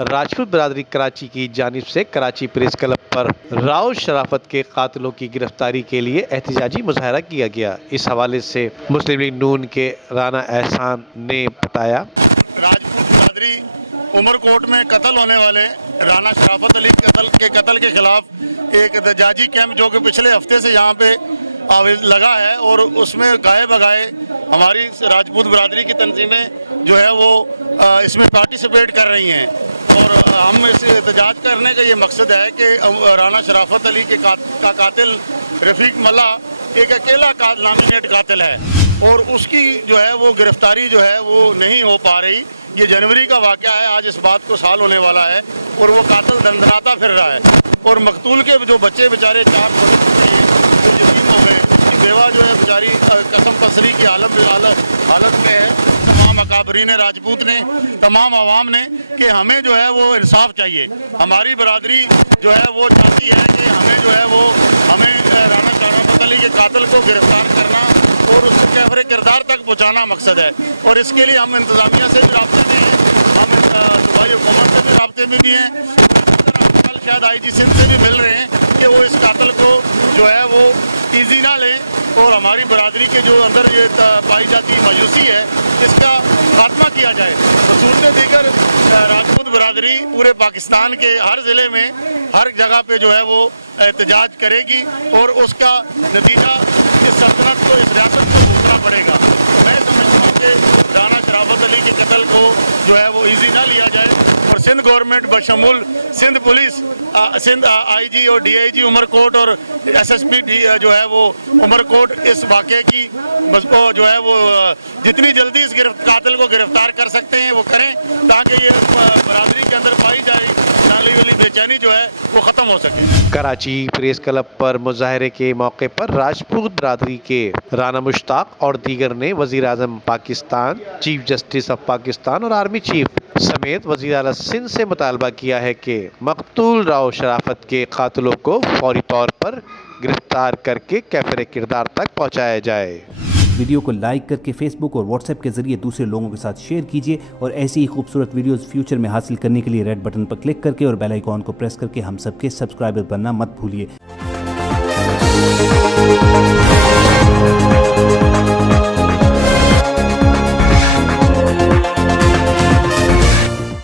राजपूत बिरादरी कराची की जानिब से कराची प्रेस क्लब पर राव शराफत के कातिलों की गिरफ्तारी के लिए एहतजाजी मुजाहरा किया गया। इस हवाले से मुस्लिम लीग नून के राना एहसान ने बताया, राजपूत बिरादरी उमरकोट में कत्ल होने वाले राना शराफत अली के कत्ल के खिलाफ एक एहतजाजी कैंप जो कि पिछले हफ्ते से यहाँ पे लगा है और उसमें गाए बगाए हमारी राजपूत बिरादरी की तंजीमें जो है वो इसमें पार्टिसिपेट कर रही हैं। और हम इस एहतजाज करने का ये मकसद है कि राना शराफत अली के कातिल रफ़ीक मल्ला एक अकेला नामिनेट कातिल है और उसकी जो है वो गिरफ़्तारी जो है वो नहीं हो पा रही। ये जनवरी का वाक़या है, आज इस बात को साल होने वाला है और वो कातिल दंदनाता फिर रहा है। और मकतूल के जो बच्चे बेचारे 4 छोटे हैं वो यतीम हो गए, उसकी बेवा जो है बेचारी कसम पसरी की हालत में है। तमाम अकाबरीन राजपूत ने, तमाम आवाम ने कि हमें जो है वो इंसाफ चाहिए। हमारी बरादरी जो है वो चाहती है कि हमें जो है वो राना शराफत अली के कातिल को गिरफ़्तार करना और उसको कैफरे किरदार तक पहुँचाना मकसद है। और इसके लिए हम इंतज़ामिया से भी राब्ते में हैं, हम सूबाई हुकूमत से भी राब्ते में भी हैं, शायद IG सिंध से भी मिल रहे हैं कि वो इस कातिल को जो है वो ईजी ना लें और हमारी बरादरी के जो अंदर ये पाई जाती मायूसी है इसका खात्मा किया जाए। बसूरत दीगर राजपूत बरादरी पूरे पाकिस्तान के हर ज़िले में हर जगह पे जो है वो एहतजाज करेगी और उसका नतीजा इस सल्तनत को, इस रियासत को भुगतना पड़ेगा। मैं समझता हूँ कि राना शराफत अली के कत्ल को जो है वो ईजी ना लिया जाए और सिंध गवर्नमेंट बशमूल सिंध पुलिस, सिंध IG और DIG उमरकोट और SSP जो है वो उमरकोट इस वाक़े की जो है वो जितनी जल्दी इस कातिल को गिरफ़्तार कर सकते हैं वो करें ताकि ये बरादरी के अंदर पाई जाए जाने वाली बेचैनी जो है वो ख़त्म हो सके। कराची प्रेस क्लब पर मुजाहरे के मौके पर राजपूत बिरादरी के राना मुश्ताक और दीगर ने वज़ीर आज़म Pakistan, chief justice of Pakistan और आर्मी चीफ समेत वज़ीर आला सिंध से मुतालबा किया है कि मकतूल राव शराफत के कातिलों को फौरी तौर पर गिरफ्तार करके कैफरे किरदार तक पहुँचाया जाए। वीडियो को लाइक करके फेसबुक और व्हाट्सएप के जरिए दूसरे लोगों के साथ शेयर कीजिए और ऐसी ही खूबसूरत वीडियोस फ्यूचर में हासिल करने के लिए रेड बटन पर क्लिक करके और बेल आइकॉन को प्रेस करके हम सबके सब्सक्राइबर बनना मत भूलिए।